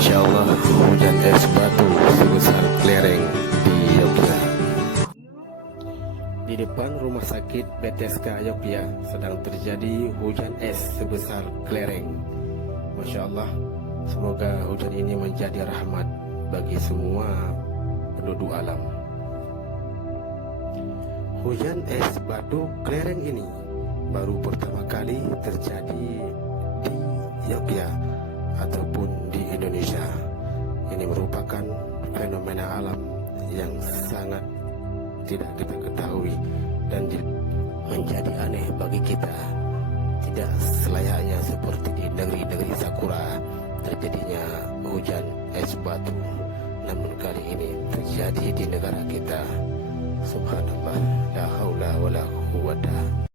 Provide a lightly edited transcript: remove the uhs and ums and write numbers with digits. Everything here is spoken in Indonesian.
Masya Allah, hujan es batu sebesar kelereng di Yogyakarta. Di depan rumah sakit Bethesda Yogyakarta sedang terjadi hujan es sebesar kelereng. Masya Allah, semoga hujan ini menjadi rahmat bagi semua penduduk alam. Hujan es batu kelereng ini baru pertama kali terjadi di Yogyakarta ataupun di Indonesia. Ini merupakan fenomena alam yang sangat tidak kita ketahui dan menjadi aneh bagi kita. Tidak selayaknya seperti di negeri-negeri sakura terjadinya hujan es batu, namun kali ini terjadi di negara kita. Subhanallah, la haula wala quwwata